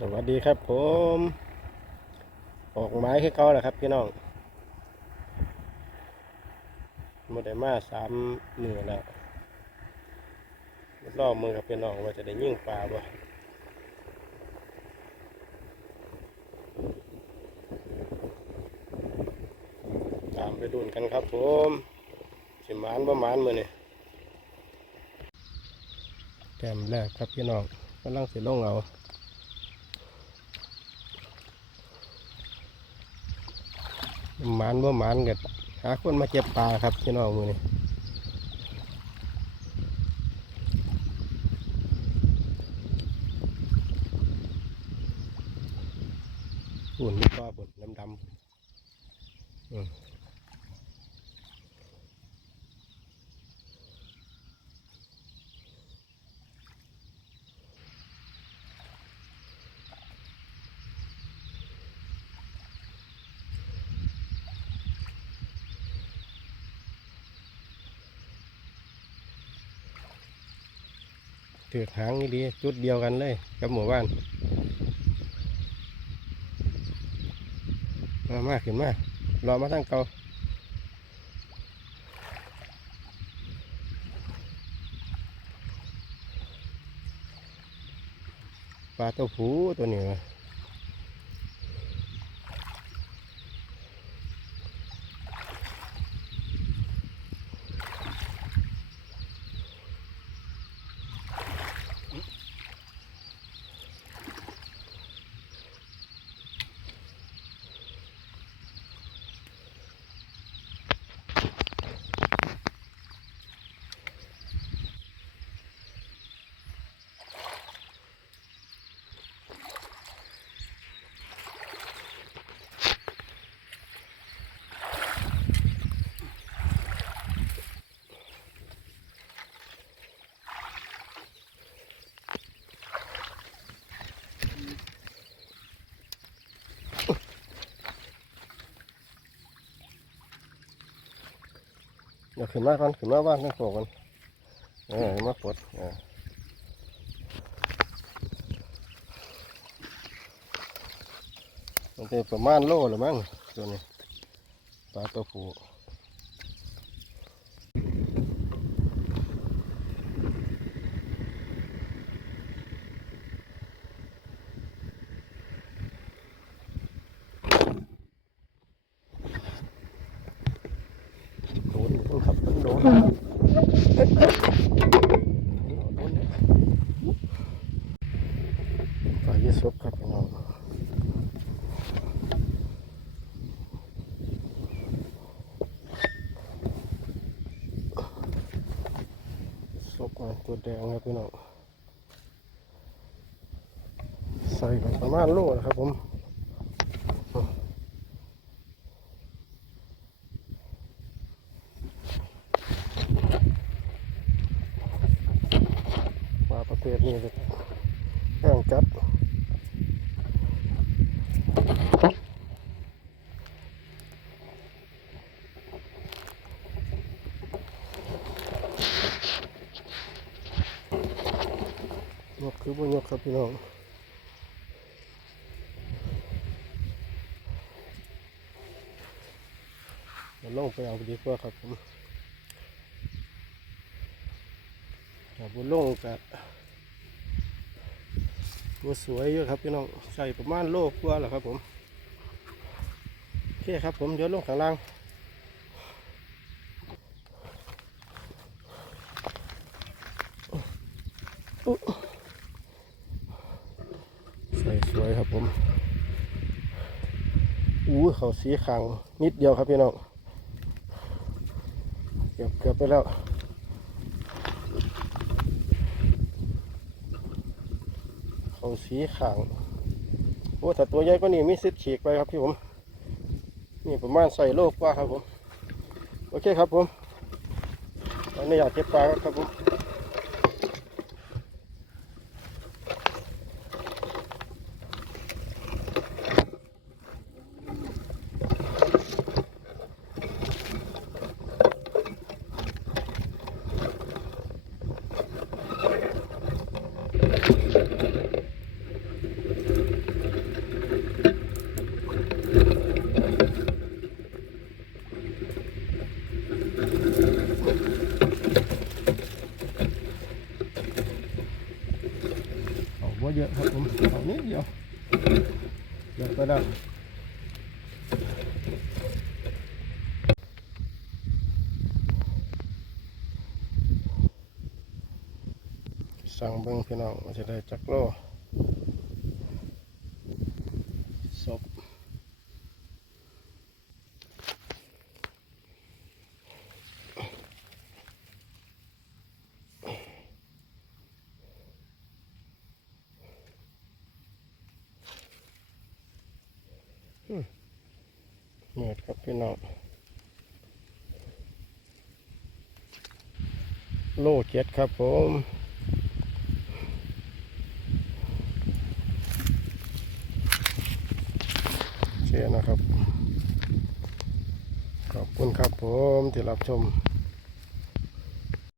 สวัสดีครับผม ออกไม้ให้เขาแหละครับพี่น้องโมเดมาสามมือแล้วรอบมือกับพี่น้องว่าจะได้ยิ่งปลาบ่ตามไปดูนกันครับผมสิมานประมาณมือนี่แกมแรกครับพี่น้องกำลังสิลงเอา หมานบ่หมานกับหาคนมาเก็บปลาครับพี่น้องมือนี่ปุ่นนี่ก็ปุ่นดำๆอื ถือหางนี่ดีจุดเดียวกันเลย กับหมู่บ้านมามาขึ้นมารอมาทั้งเก่าปลาตัวผูตัวนี้ เดี๋ยวขึ้นมาก่อนขึ้นมาว่างทั้งโขกันเออมาปลดเออมันจะประมาณโลหรือมั้งตัวนี้ปลาตัวผู้โดนต้องขับ ต้องโดนโดนเนี่ยปลายี่สบครับพี่น้องสบมาตัวแดงครับพี่น้องใส่ไปประมาณโลนะครับผมปลาประ เภทนี้จะแห้งจัดยกคือบ่ยกครับพี่น้องเดี๋ยวลงไปเอาดีกว่าครับผมถ้าบุลงกับ ตัวสวยเยอะครับพี่น้องใส่ประมาณโลกว่าแหละครับผมโอเคครับผมเดี๋ยวลงข้างล่างใส่สวยครับผมอู้เขาสีขางนิดเดียวครับพี่น้องเกือบเกือบไปแล้ว เอาสีขางโอ้ถ้าตัวใหญ่ก็นี่มีสิทธิ์ฉีกไปครับพี่ผม นี่ประมาณใส่โลกว่าครับผม โอเคครับผมตอนนี้อยากเก็บปลาครับผม ว่าเยอะครับผมเอานิดเดียวเดี๋ยวก็ได้สั่งเบิ้งพี่น้องว่าจะได้จักโลศพ เมิดครับพี่น้องโลเจ็ดครับผมโอเคนะครับ ขอบคุณครับผมที่รับชม